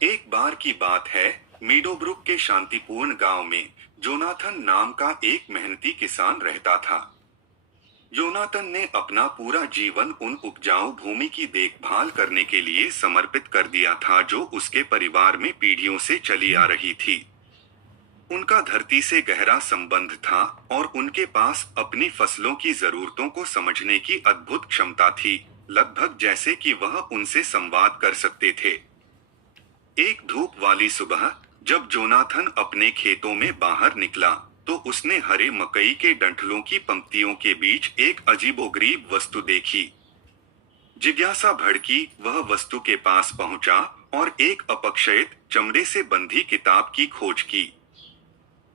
एक बार की बात है, मीडोब्रुक के शांतिपूर्ण गांव में जोनाथन नाम का एक मेहनती किसान रहता था। जोनाथन ने अपना पूरा जीवन उन उपजाऊ भूमि की देखभाल करने के लिए समर्पित कर दिया था जो उसके परिवार में पीढ़ियों से चली आ रही थी। उनका धरती से गहरा संबंध था और उनके पास अपनी फसलों की जरूरतों को समझने की अद्भुत क्षमता थी, लगभग जैसे कि वह उनसे संवाद कर सकते थे। एक धूप वाली सुबह जब जोनाथन अपने खेतों में बाहर निकला, तो उसने हरे मकई के डंठलों की पंक्तियों के बीच एक अजीबोगरीब वस्तु देखी। जिज्ञासा भड़की, वह वस्तु के पास पहुंचा और एक अपक्षयित चमड़े से बंधी किताब की खोज की।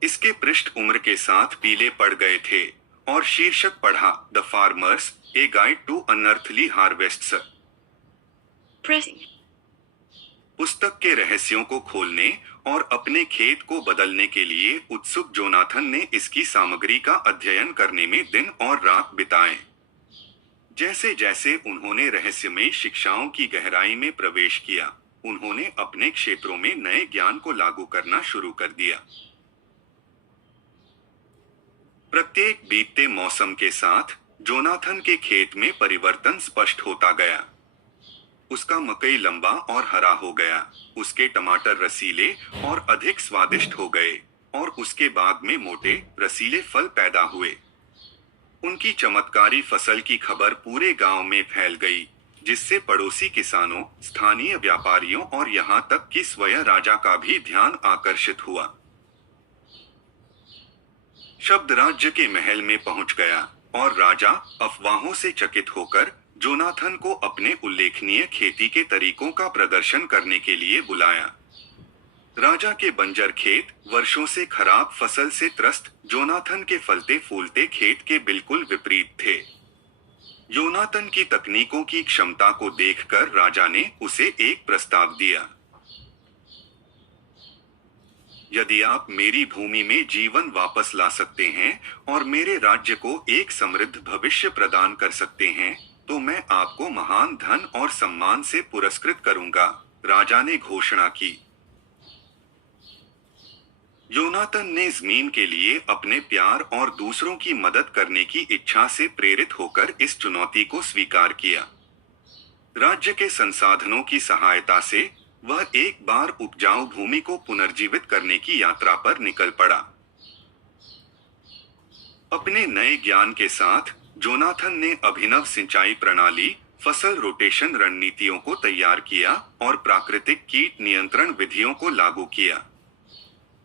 इसके पृष्ठ उम्र के साथ पीले पड़ गए थे और शीर्षक पढ़ा, the farmers, a guide to unearthly harvests. पुस्तक के रहस्यों को खोलने और अपने खेत को बदलने के लिए उत्सुक जोनाथन ने इसकी सामग्री का अध्ययन करने में दिन और रात बिताए। जैसे जैसे उन्होंने रहस्यमयी शिक्षाओं की गहराई में प्रवेश किया, उन्होंने अपने क्षेत्रों में नए ज्ञान को लागू करना शुरू कर दिया। प्रत्येक बीतते मौसम के साथ जोनाथन के खेत में परिवर्तन स्पष्ट होता गया। उसका मकई लंबा और हरा हो गया, उसके टमाटर रसीले और अधिक स्वादिष्ट हो गए, और उसके बाग में मोटे रसीले फल पैदा हुए। उनकी चमत्कारी फसल की खबर पूरे गांव में फैल गई, जिससे पड़ोसी किसानों, स्थानीय व्यापारियों और यहाँ तक कि स्वयं राजा का भी ध्यान आकर्षित हुआ। शब्द राज्य के महल में पहुंच गया और राजा अफवाहों से चकित होकर जोनाथन को अपने उल्लेखनीय खेती के तरीकों का प्रदर्शन करने के लिए बुलाया। राजा के बंजर खेत, वर्षों से खराब फसल से त्रस्त जोनाथन के फलते फूलते खेत के बिल्कुल विपरीत थे। जोनाथन की तकनीकों की क्षमता को देखकर राजा ने उसे एक प्रस्ताव दिया। यदि आप मेरी भूमि में जीवन वापस ला सकते हैं और मेरे राज्य को एक समृद्ध भविष्य प्रदान कर सकते हैं, तो मैं आपको महान धन और सम्मान से पुरस्कृत करूंगा, राजा ने घोषणा की। जोनाथन ने जमीन के लिए अपने प्यार और दूसरों की मदद करने की इच्छा से प्रेरित होकर इस चुनौती को स्वीकार किया। राज्य के संसाधनों की सहायता से वह एक बार उपजाऊ भूमि को पुनर्जीवित करने की यात्रा पर निकल पड़ा। अपने नए ज्ञान के साथ जोनाथन ने अभिनव सिंचाई प्रणाली, फसल रोटेशन रणनीतियों को तैयार किया और प्राकृतिक कीट नियंत्रण विधियों को लागू किया।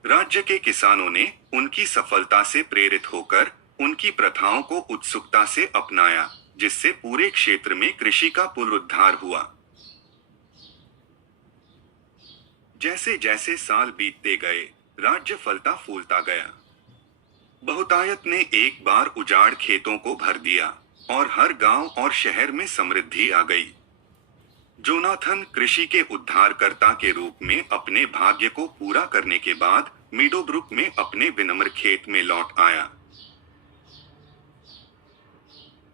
राज्य के किसानों ने उनकी सफलता से प्रेरित होकर उनकी प्रथाओं को उत्सुकता से अपनाया, जिससे पूरे क्षेत्र में कृषि का पुनरुद्धार हुआ। जैसे जैसे साल बीतते गए, राज्य फलता फूलता गया। बहुतायत ने एक बार उजाड़ खेतों को भर दिया और हर गांव और शहर में समृद्धि आ गई। जोनाथन कृषि के उद्धारकर्ता के रूप में अपने भाग्य को पूरा करने के बाद मीडोब्रुक में अपने विनम्र खेत में लौट आया।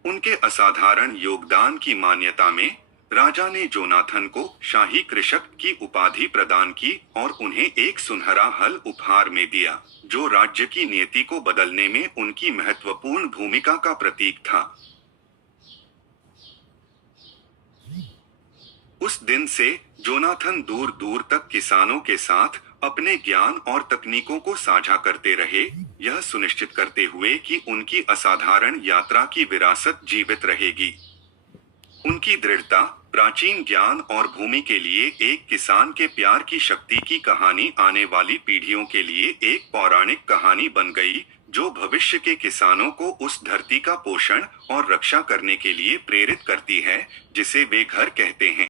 उनके असाधारण योगदान की मान्यता में राजा ने जोनाथन को शाही कृषक की उपाधि प्रदान की और उन्हें एक सुनहरा हल उपहार में दिया, जो राज्य की नीति को बदलने में उनकी महत्वपूर्ण भूमिका का प्रतीक था। उस दिन से जोनाथन दूर दूर तक किसानों के साथ अपने ज्ञान और तकनीकों को साझा करते रहे, यह सुनिश्चित करते हुए कि उनकी असाधारण यात्रा की विरासत जीवित रहेगी। उनकी दृढ़ता, प्राचीन ज्ञान और भूमि के लिए एक किसान के प्यार की शक्ति की कहानी आने वाली पीढ़ियों के लिए एक पौराणिक कहानी बन गई, जो भविष्य के किसानों को उस धरती का पोषण और रक्षा करने के लिए प्रेरित करती है, जिसे वे घर कहते हैं।